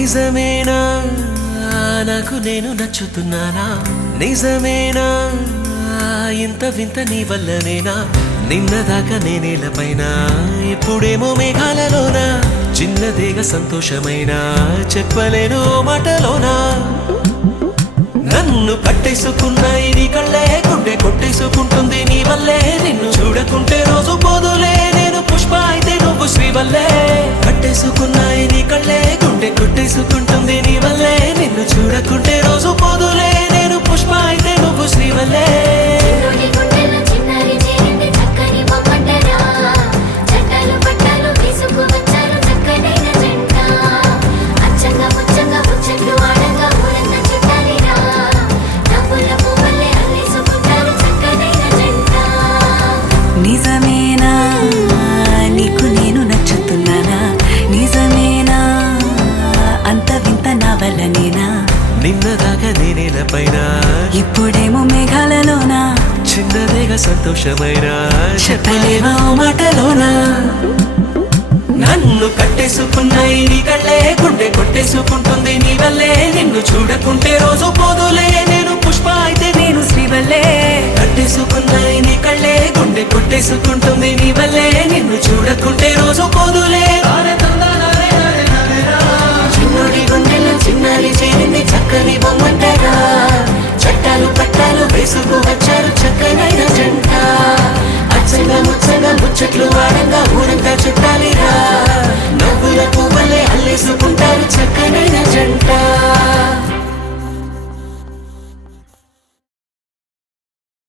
నిజమేనా నాకు నేను నచ్చుతున్నానా నిజమేనా ఇంత వింత నీ వల్లనేనా నిన్నదాకా నేనేలపైన ఇప్పుడేమో మేఘాలలోనా చిన్నదేగా సంతోషమైనా చెప్పలేను మాటలోనా నన్ను కట్టేసుకున్నాయి నీ కళ్ళే గుండె కొట్టేసుకుంటుంది నీ వల్లే నిన్ను చూడకుంటే రోజు పోదులే నేను పుష్ప అయితే నువ్వు శ్రీవల్లే కట్టేసుకున్నాయి నీ కళ్ళే గుండె కొట్టేసుకుంటుంది నీ వల్లే నిన్ను చూడకుంటే రోజు పోదులే నేను పుష్ప అయితే నువ్వు శ్రీవల్లే నిజమేనా నీకు నేను నచ్చుతున్నానా నిజమేనా అంత వింత నా వల్లనేనా నిన్నదాకా నేనేలపైన ఇప్పుడేమో మేఘాలలోనా చిన్నదేగా సంతోషమైన చెప్పలేవా మాటలోనా నన్ను కట్టేసుకున్నాయి నీ కళ్ళే గుండె కొట్టేసుకుంటుంది నీ వల్లే నిన్ను చూడకుంటే రోజు పోదులే నేను పుష్ప అయితే నేను శ్రీవల్లే కట్టేసుకున్నాయి నీ కళ్ళే గుండె కొట్టేసుకుంటుంది నీ వల్లే నిన్ను చూడకుంటే రోజు పోదులే